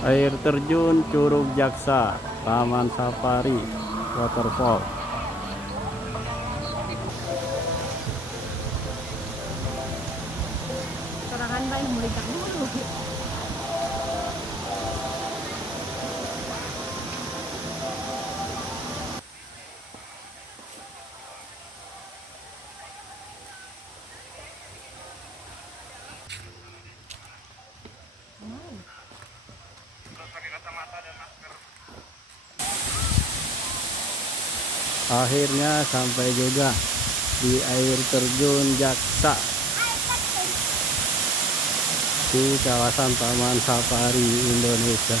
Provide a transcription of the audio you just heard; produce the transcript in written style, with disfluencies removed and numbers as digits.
Air terjun Curug Jaksa, Taman Safari, Waterfall. Sorangan ba yung mulitak dulu. Akhirnya sampai juga di air terjun Jaksa di kawasan Taman Safari Indonesia.